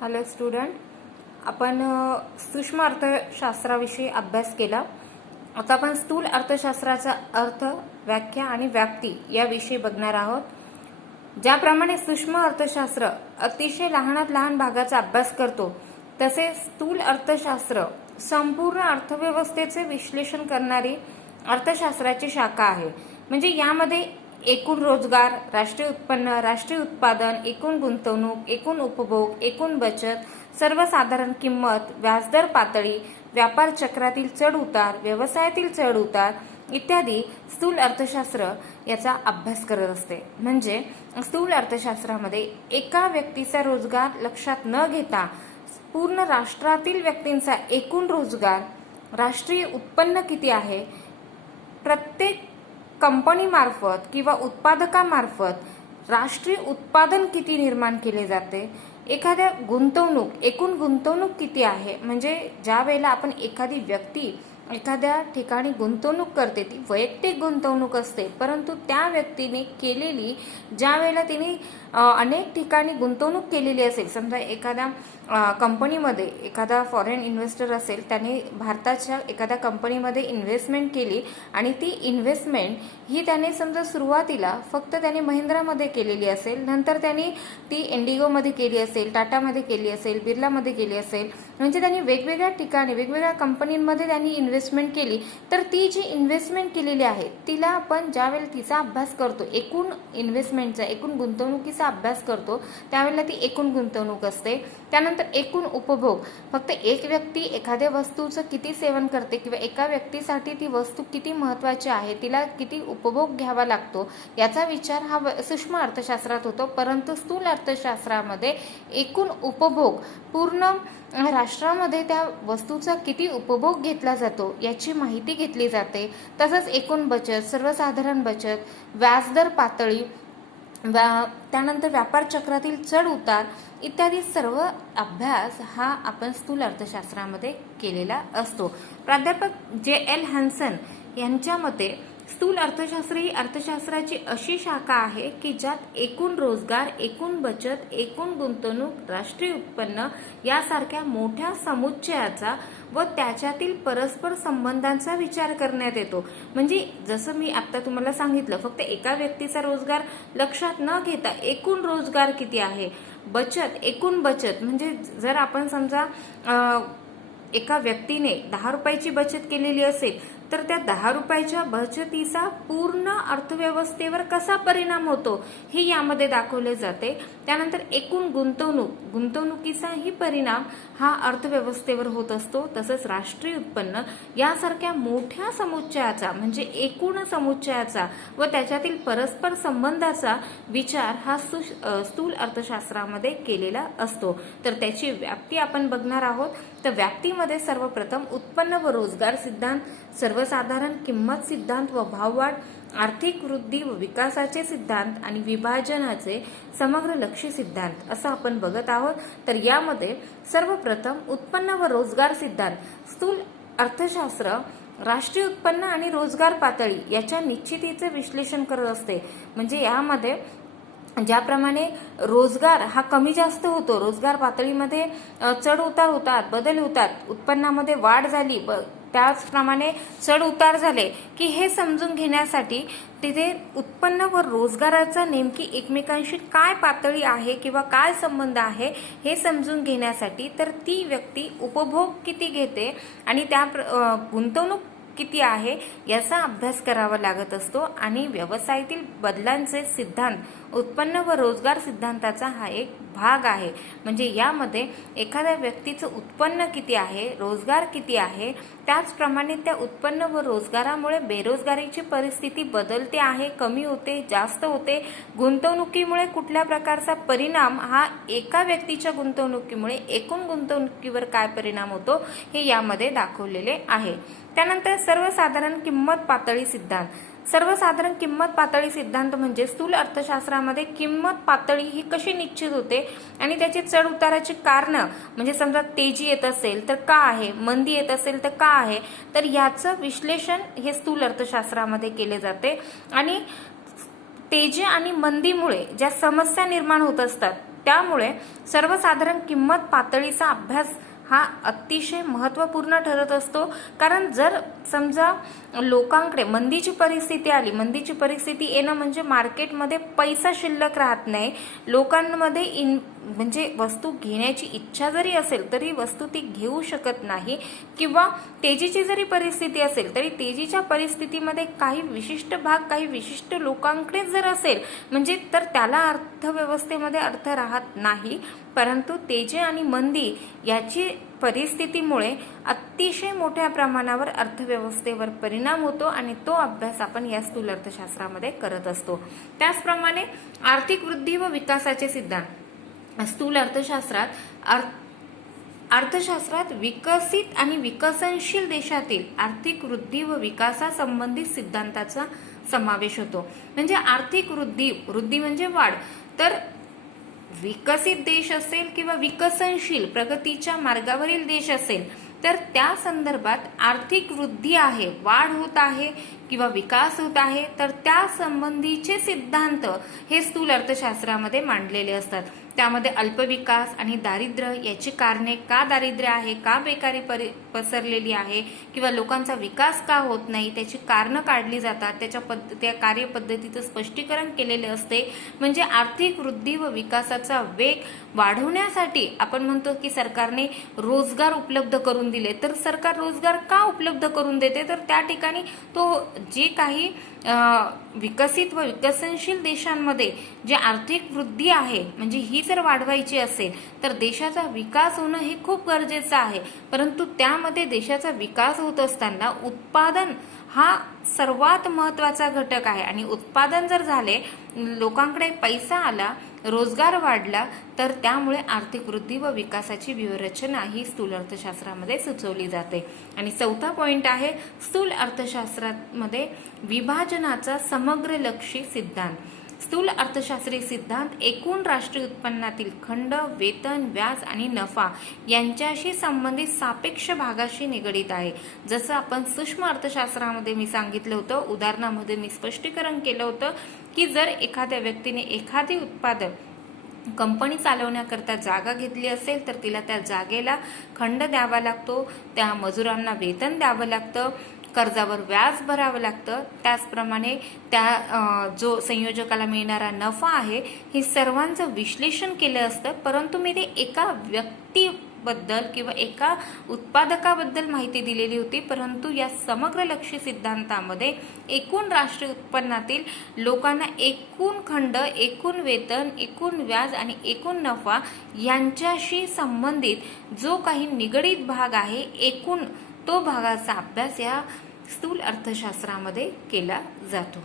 Hello student, आपण सूक्ष्म अर्थशास्त्राविषयी अभ्यास केला. आता आपण स्थूल अर्थशास्त्राचा अर्थ, व्याख्या आणि व्याप्ती याविषयी बघणार आहोत. ज्याप्रमाणे सूक्ष्म अर्थशास्त्र अतिशय लहानात लहान भागाचा अभ्यास करतो, तसे स्थूल अर्थशास्त्र संपूर्ण अर्थव्यवस्थेचे विश्लेषण करणारी अर्थशास्त्राची शाखा आहे. म्हणजे यामध्ये एकूण रोजगार, राष्ट्रीय उत्पन्न, राष्ट्रीय उत्पादन, एकूण गुंतवणूक, एकूण उपभोग, एकूण बचत, सर्वसाधारण किंमत, व्याजदर पातळी, व्यापार चक्रातील चढ उतार, व्यवसायातील चढ उतार इत्यादी स्थूल अर्थशास्त्र याचा अभ्यास करत असते. म्हणजे स्थूल अर्थशास्त्रामध्ये एका व्यक्तीचा रोजगार लक्षात न घेता पूर्ण राष्ट्रातील व्यक्तींचा एकूण रोजगार, राष्ट्रीय उत्पन्न किती आहे, प्रत्येक कंपनीमार्फत किंवा उत्पादकामार्फत राष्ट्रीय उत्पादन किती निर्माण केले जाते, एखाद्या एकूण गुंतवणूक किती आहे. म्हणजे ज्या वेळेला आपण एखादी व्यक्ती एखाद्या ठिकाणी गुंतवणूक करते ती वैयक्तिक गुंतवणूक असते, परंतु त्या व्यक्तीने केलेली ज्या वेळेला तिने अनेक ठिकाणी गुंतवणूक केलेली असेल, समजा एखाद्या कंपनीमध्ये एखादा फॉरेन इन्व्हेस्टर असेल, त्याने भारताच्या एखाद्या कंपनीमध्ये इन्व्हेस्टमेंट केली आणि ती इन्व्हेस्टमेंट ही त्याने समजा सुरुवातीला फक्त त्याने महिंद्रामध्ये केलेली असेल, नंतर त्याने ती इंडिगोमध्ये केली असेल, टाटामध्ये केली असेल, बिर्लामध्ये केली असेल, म्हणजे त्यांनी वेगवेगळ्या ठिकाणी वेगवेगळ्या कंपनीमध्ये त्यांनी इन्व्हेस्टमेंट केली, तर ती जी इन्व्हेस्टमेंट केलेली आहे तिला आपण ज्यावेळेला तिचा अभ्यास करतो, एकूण इन्व्हेस्टमेंटचा एकूण गुंतवणुकीचा अभ्यास करतो, त्यावेळेला ती एकूण गुंतवणूक असते. त्यानंतर एकूण उपभोग, फक्त एक व्यक्ती एखाद्या वस्तूचं किती सेवन करते किंवा एका व्यक्तीसाठी ती वस्तू किती महत्त्वाची आहे, तिला किती उपभोग घ्यावा लागतो, याचा विचार हा सूक्ष्म अर्थशास्त्रात होतो. परंतु स्थूल अर्थशास्त्रामध्ये एकूण उपभोग, पूर्ण राष्ट्रामध्ये त्या वस्तूचा किती उपभोग घेतला जातो याची माहिती घेतली जाते. तसंच एकूण बचत, सर्वसाधारण बचत, व्याजदर पातळी, त्यानंतर व्यापार चक्रातील चढ उतार इत्यादी सर्व अभ्यास हा आपण स्थूल अर्थशास्त्रामध्ये केलेला असतो. प्राध्यापक जे.एल. हॅन्सन यांच्या मते स्थूल अर्थशास्त्र ही अर्थशास्त्राची अशी शाखा आहे की ज्यात एकूण रोजगार, एकूण बचत, एकूण गुंतवणूक, राष्ट्रीय उत्पन्न यासारख्या मोठ्या समुच्चयाचा व त्याच्यातील परस्पर संबंधांचा विचार करण्यात येतो. म्हणजे जसं मी आता तुम्हाला सांगितलं, फक्त एका व्यक्तीचा रोजगार लक्षात न घेता एकूण रोजगार किती आहे, बचत, एकूण बचत, म्हणजे जर आपण समजा एका व्यक्तीने 10 रुपयाची बचत केलेली असेल, तर त्या 10 रुपयाच्या बचतीचा पूर्ण अर्थव्यवस्थेवर कसा परिणाम होतो हे यामध्ये दाखवले जाते. त्यानंतर एकूण गुंतवणुकीचाही परिणाम हा अर्थव्यवस्थेवर होत असतो. तसंच राष्ट्रीय उत्पन्न यासारख्या मोठ्या समुच्चयाचा, म्हणजे एकूण समुच्चयाचा व त्याच्यातील परस्पर संबंधाचा विचार हा स्थूल अर्थशास्त्रामध्ये केलेला असतो. तर त्याची व्याप्ती आपण बघणार आहोत. तर व्याप्तीमध्ये सर्वप्रथम उत्पन्न व रोजगार सिद्धांत, सर्वसाधारण किंमत सिद्धांत व भाववाढ, आर्थिक वृद्धी व विकासाचे सिद्धांत आणि विभाजनाचे समग्र लक्ष्य सिद्धांत असं आपण बघत आहोत. तर यामध्ये सर्वप्रथम उत्पन्न व रोजगार सिद्धांत, स्थूल अर्थशास्त्र राष्ट्रीय उत्पन्न आणि रोजगार पातळी याच्या निश्चितीचे विश्लेषण करत असते. म्हणजे यामध्ये ज्याप्रमाणे रोजगार हा कमी जास्त होतो, रोजगार पातळीमध्ये चढ उतार होतात, बदल होतात, उत्पन्नामध्ये वाढ झाली, त्याचप्रमाणे चढ उतार झाले की हे समजून घेण्यासाठी तिथे उत्पन्न व रोजगाराचा नेमकी एकमेकांशी काय पातळी आहे किंवा काय संबंध आहे हे समजून घेण्यासाठी तर ती व्यक्ती उपभोग किती घेते आणि त्या गुंतवणूक किती आहे याचा अभ्यास करावा लागत असतो. आणि व्यवसायातील बदलांचे सिद्धांत उत्पन्न व रोजगार सिद्धांताचा हा एक भाग आहे. म्हणजे यामध्ये एखाद्या व्यक्तीचं उत्पन्न किती आहे, रोजगार किती आहे, त्याचप्रमाणे त्या उत्पन्न व रोजगारामुळे बेरोजगारीची परिस्थिती बदलते आहे, कमी होते, जास्त होते, गुंतवणुकीमुळे कुठल्या प्रकारचा परिणाम हा एका व्यक्तीच्या गुंतवणुकीमुळे एकूण गुंतवणुकीवर काय परिणाम होतो हे यामध्ये दाखवलेले आहे. त्यानंतर सर्वसाधारण किंमत पातळी सिद्धांत. सर्वसाधारण किंमत पातळी सिद्धांत म्हणजे स्थूल अर्थशास्त्रामध्ये किंमत पातळी ही कशी निश्चित होते आणि त्याची चढ उताराची कारणं, म्हणजे समजा तेजी येत असेल तर का आहे, मंदी येत असेल तर का आहे, तर याचं विश्लेषण हे स्थूल अर्थशास्त्रामध्ये केले जाते. आणि तेजी आणि मंदीमुळे ज्या समस्या निर्माण होत असतात त्यामुळे सर्वसाधारण किंमत पातळीचा अभ्यास हा अतिशय महत्त्वपूर्ण ठरत असतो. कारण जर समजा लोकांकडे मंदीची परिस्थिती आली, मंदीची परिस्थिती येणं म्हणजे मार्केटमध्ये पैसा शिल्लक राहत नाही, लोकांमध्ये म्हणजे वस्तू घेण्याची इच्छा जरी असेल तरी वस्तू ती घेऊ शकत नाही, किंवा तेजीची जरी परिस्थिती असेल तरी तेजीच्या परिस्थितीमध्ये काही विशिष्ट भाग काही विशिष्ट लोकांकडे जर असेल म्हणजे तर त्याला अर्थव्यवस्थेमध्ये अर्थ राहत नाही. परंतु तेजी आणि मंदी याची परिस्थितीमुळे अतिशय मोठ्या प्रमाणावर अर्थव्यवस्थेवर परिणाम होतो आणि तो अभ्यास आपण या स्थूल अर्थशास्त्रामध्ये करत असतो. त्याचप्रमाणे आर्थिक वृद्धी व विकासाचे सिद्धांत. स्थूल अर्थशास्त्रात विकसित आणि विकसनशील देशातील आर्थिक वृद्धी व विकासासंबंधित सिद्धांताचा समावेश होतो. म्हणजे आर्थिक वृद्धी म्हणजे वाढ, तर विकसित देश असेल किंवा विकसनशील प्रगतीच्या मार्गावरील देश असेल तर त्या संदर्भात आर्थिक वृद्धी आहे, वाढ होत आहे किंवा विकास होत आहे, तर त्या संबंधीचे सिद्धांत हे स्थूल अर्थशास्त्रामध्ये मांडलेले असतात. त्यामध्ये अल्पविकास आणि दारिद्र्य याची कारणे, का दारिद्र्य आहे, का बेकारी पसरलेली आहे किंवा लोकांचा विकास का होत नाही त्याची कारणं काढली जातात, त्या कार्यपद्धतीचं स्पष्टीकरण केलेले असते. म्हणजे आर्थिक वृद्धी व विकासाचा वेग वाढवण्यासाठी आपण म्हणतो की सरकारने रोजगार उपलब्ध करून दिले. तर सरकार रोजगार का उपलब्ध करून देते, तर त्या ठिकाणी तो जे काही विकसित व विकसनशील देशांमध्ये जे आर्थिक वृद्धी आहे म्हणजे ही जर वाढवायची असेल तर देशाचा विकास होणं हे खूप गरजेचं आहे. परंतु त्यामध्ये देशाचा विकास होत असताना उत्पादन हा सर्वात महत्त्वाचा घटक आहे आणि उत्पादन जर झाले, लोकांकडे पैसा आला, रोजगार वाढला, तर त्यामुळे आर्थिक वृद्धी व विकासाची व्यूहरचना ही स्थूल अर्थशास्त्रामध्ये सुचवली जाते. आणि चौथा पॉइंट आहे स्थूल अर्थशास्त्रामध्ये विभाजनाचा समग्रलक्षी सिद्धांत. स्थूल अर्थशास्त्रीय सिद्धांत एकूण राष्ट्रीय उत्पन्नातील खंड, वेतन, व्याज आणि नफा यांच्याशी संबंधित सापेक्ष भागाशी निगडीत आहे. जसं आपण सूक्ष्म अर्थशास्त्रामध्ये मी सांगितलं होतं, उदाहरणामध्ये मी स्पष्टीकरण केलं होतं की जर एखाद्या व्यक्तीने एखादी उत्पादन कंपनी चालवण्याकरता जागा घेतली असेल तर तिला त्या जागेला खंड द्यावा लागतो, त्या मजुरांना वेतन द्यावं लागतं, कर्जावर व्याज भरावं लागतं. त्याचप्रमाणे त्या जो संयोजकाला मिळणारा नफा आहे हे सर्वांचं विश्लेषण केलं असतं. परंतु मी ते एका व्यक्तीबद्दल किंवा एका उत्पादकाबद्दल माहिती दिलेली होती. परंतु या समग्रलक्षी सिद्धांतामध्ये एकूण राष्ट्रीय उत्पन्नातील लोकांना एकूण खंड, एकूण वेतन, एकूण व्याज आणि एकूण नफा यांच्याशी संबंधित जो काही निगडीत भाग आहे, एकूण तो भागाचा अभ्यास या स्थूल अर्थशास्त्रामध्ये केला जातो.